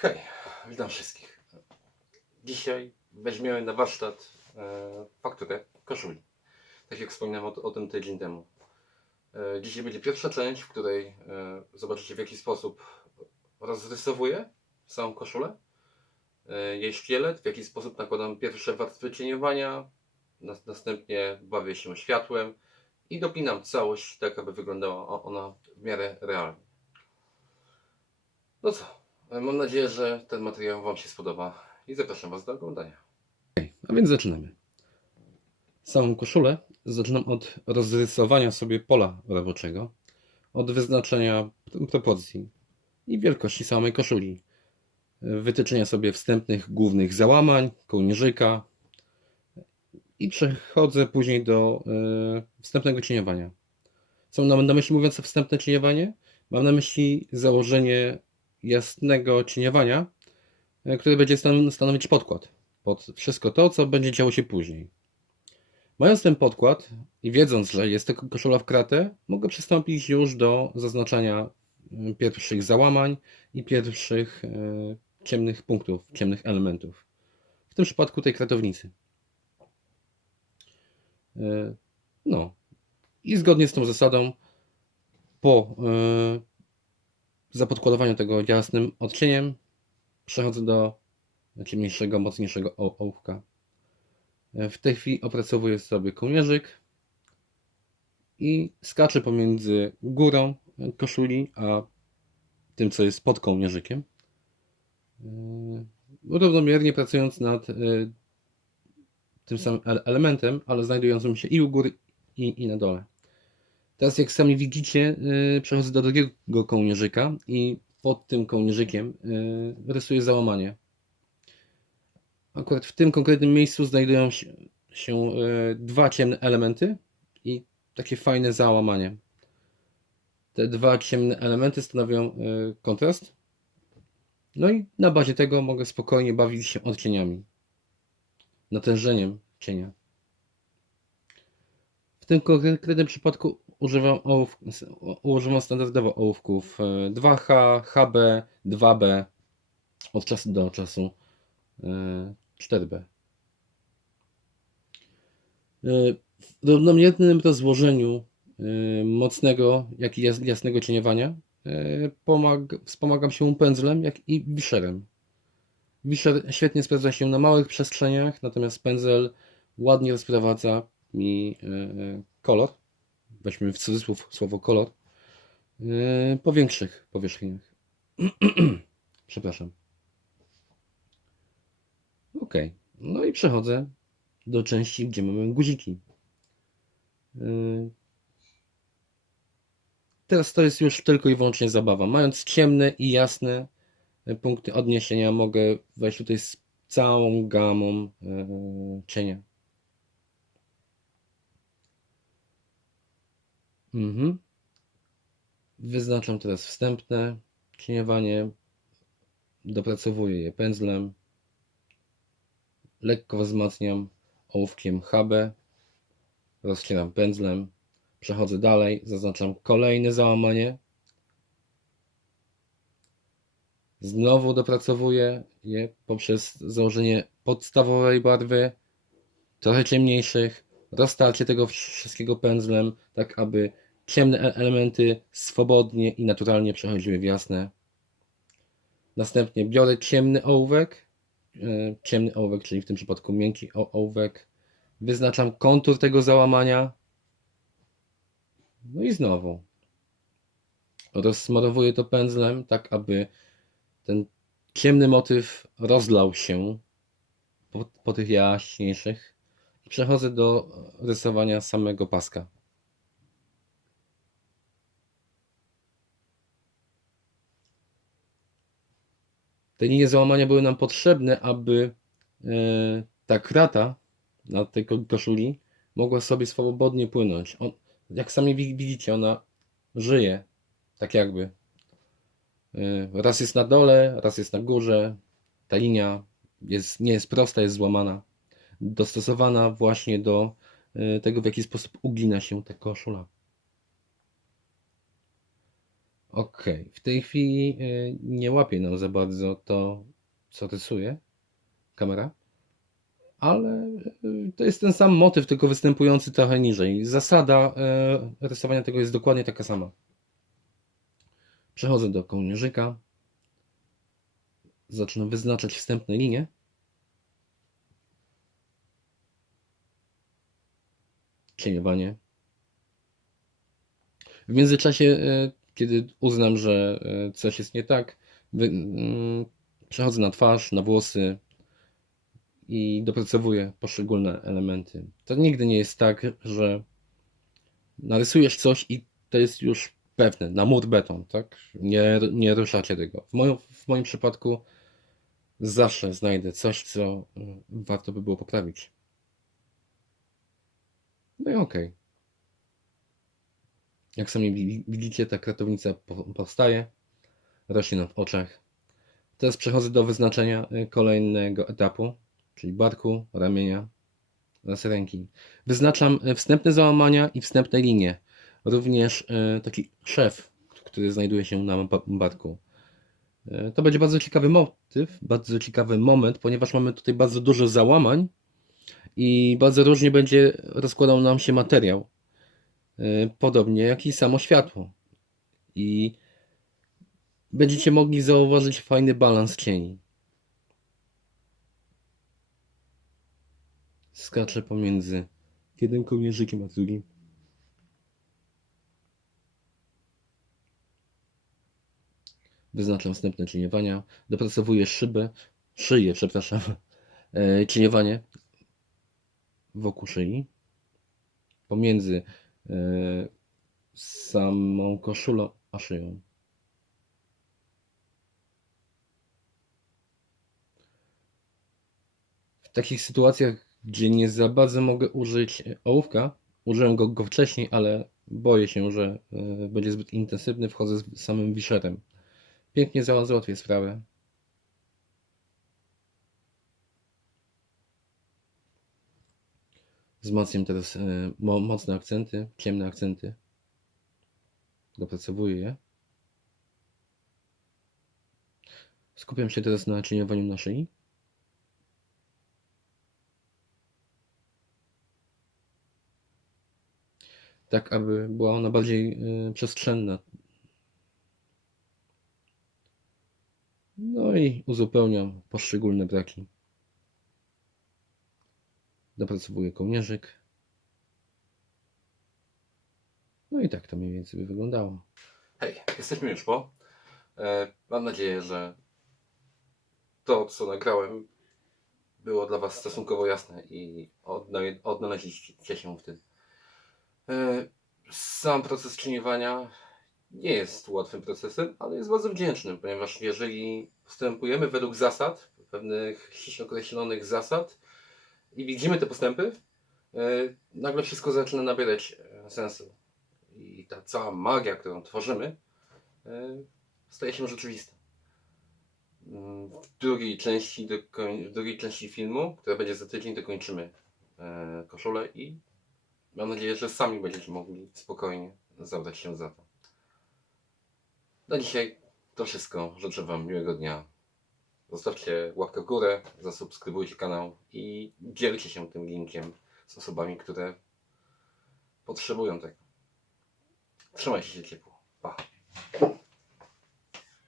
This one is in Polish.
Hej, witam wszystkich. Dzisiaj weźmiemy na warsztat e, fakturę koszuli. Tak jak wspominałem o, o tym tydzień temu. E, dzisiaj będzie pierwsza część, w której e, zobaczycie w jaki sposób rozrysowuję samą koszulę, e, jej szkielet, w jaki sposób nakładam pierwsze warstwy cieniowania, nas, następnie bawię się światłem i dopinam całość tak, aby wyglądała ona w miarę realnie. No co, mam nadzieję, że ten materiał Wam się spodoba i zapraszam Was do oglądania. A więc zaczynamy. Samą koszulę zaczynam od rozrysowania sobie pola roboczego, od wyznaczenia proporcji i wielkości samej koszuli, wytyczenia sobie wstępnych głównych załamań, kołnierzyka i przechodzę później do e, wstępnego cieniowania. Co mam na myśli mówiąc wstępne cieniowanie? Mam na myśli założenie jasnego cieniowania, e, które będzie stan- stanowić podkład pod wszystko to, co będzie działo się później. Mając ten podkład i wiedząc, że jest to koszula w kratę, mogę przystąpić już do zaznaczania y, pierwszych załamań i pierwszych e, ciemnych punktów, ciemnych elementów. W tym przypadku tej kratownicy. E, No. I zgodnie z tą zasadą, po e, zapodkładowaniu tego jasnym odcieniem, przechodzę do ciemniejszego, mocniejszego ołówka. W tej chwili opracowuję sobie kołnierzyk i skaczę pomiędzy górą koszuli, a tym, co jest pod kołnierzykiem. E, Równomiernie pracując nad e, tym samym ele- elementem, ale znajdującym się i u góry, i, i na dole. Teraz, jak sami widzicie, e, przechodzę do drugiego kołnierzyka i pod tym kołnierzykiem e, rysuję załamanie. Akurat w tym konkretnym miejscu znajdują się, się e, dwa ciemne elementy i takie fajne załamanie. Te dwa ciemne elementy stanowią kontrast. No i na bazie tego mogę spokojnie bawić się odcieniami, natężeniem cienia. W tym konkretnym przypadku używam, ołów, używam standardowo ołówków e, 2H, HB, 2B od czasu do czasu. e, 4B. E, W równomiernym rozłożeniu e, mocnego, jak i jas- jasnego cieniowania e, pomag- wspomagam się pędzlem, jak i wiszerem. Wiszer świetnie sprawdza się na małych przestrzeniach, natomiast pędzel ładnie rozprowadza mi e, e, kolor, weźmy w cudzysłów słowo kolor, e, po większych powierzchniach. Przepraszam. Ok, no i przechodzę do części, gdzie mamy guziki. Yy, Teraz to jest już tylko i wyłącznie zabawa. Mając ciemne i jasne e, punkty odniesienia, mogę wejść tutaj z całą gamą e, cienia. Mhm. Wyznaczam teraz wstępne cieniowanie. Dopracowuję je pędzlem lekko wzmacniam ołówkiem HB, rozcieram pędzlem, przechodzę dalej, zaznaczam kolejne załamanie. Znowu dopracowuję je poprzez założenie podstawowej barwy, trochę ciemniejszych, roztarcie tego wszystkiego pędzlem, tak aby ciemne e- elementy swobodnie i naturalnie przechodziły w jasne. Następnie biorę ciemny ołówek, e, ciemny ołówek, czyli w tym przypadku miękki ołówek. Wyznaczam kontur tego załamania. No i znowu rozsmarowuję to pędzlem, tak aby ten ciemny motyw rozlał się po, po tych jaśniejszych. Przechodzę do rysowania samego paska. Te linie załamania były nam potrzebne, aby e, ta krata na tej ko- koszuli mogła sobie swobodnie płynąć. On, jak sami wi- widzicie, ona żyje, tak jakby. E, Raz jest na dole, raz jest na górze. Ta linia jest, nie jest prosta, jest złamana. Dostosowana właśnie do e, tego, w jaki sposób ugina się ta koszula. Okej, w tej chwili y, nie łapie nam za bardzo to, co rysuje kamera, ale y, to jest ten sam motyw, tylko występujący trochę niżej. Zasada rysowania tego jest dokładnie taka sama. Przechodzę do kołnierzyka, zaczynam wyznaczać wstępne linie. Cieniowanie. W międzyczasie, e, kiedy uznam, że e, coś jest nie tak, mm, przechodzę na twarz, na włosy i dopracowuję poszczególne elementy. To nigdy nie jest tak, że narysujesz coś i to jest już pewne, na mur beton, tak? Nie, nie ruszacie tego. W moim, w moim przypadku zawsze znajdę coś, co e, warto by było poprawić. No i okej. Jak sami wi- widzicie, ta kratownica po- powstaje, rośnie nam w oczach. Teraz przechodzę do wyznaczenia y, kolejnego etapu, czyli barku, ramienia oraz ręki. Wyznaczam y, wstępne załamania i wstępne linie. Również y, taki szef, który znajduje się na ba- barku. To będzie bardzo ciekawy motyw, bardzo ciekawy moment, ponieważ mamy tutaj bardzo dużo załamań i bardzo różnie będzie rozkładał nam się materiał. Y, Podobnie jak i samo światło. I będziecie mogli zauważyć fajny balans cieni. Skaczę pomiędzy jednym kołnierzykiem a drugim. Wyznaczam wstępne cieniowania. Dopracowuję szybę, szyję, przepraszam, e, cieniowanie wokół szyi. Pomiędzy e, samą koszulą a szyją. W takich sytuacjach, gdzie nie za bardzo mogę użyć ołówka, użyłem go, go wcześniej, ale boję się, że e, będzie zbyt intensywny, wchodzę z samym wiszerem. Pięknie za- załatwię sprawę. Wzmacniam teraz e, mo- mocne akcenty, ciemne akcenty. Dopracowuję je. Skupiam się teraz na cieniowaniu na szyi. Tak, aby była ona bardziej y, przestrzenna. No i uzupełniam poszczególne braki. Dopracowuję kołnierzyk. No i tak to mniej więcej by wyglądało. Hej, jesteśmy już po. E, mam nadzieję, że to, co nagrałem, było dla Was stosunkowo jasne i odna odnaleźliście się w tym. E, sam proces cieniowania nie jest łatwym procesem, ale jest bardzo wdzięcznym, ponieważ jeżeli postępujemy według zasad, pewnych ściśle określonych zasad i widzimy te postępy, e, nagle wszystko zaczyna nabierać e, sensu. I ta cała magia, którą tworzymy, e, staje się rzeczywista. Mm, W drugiej części, w drugiej części filmu, która będzie za tydzień, dokończymy koszulę i mam nadzieję, że sami będziecie mogli spokojnie zabrać się za to. Na dzisiaj to wszystko. Życzę Wam miłego dnia. Zostawcie łapkę w górę, zasubskrybujcie kanał i dzielcie się tym linkiem z osobami, które potrzebują tego. Trzymajcie się ciepło. Pa.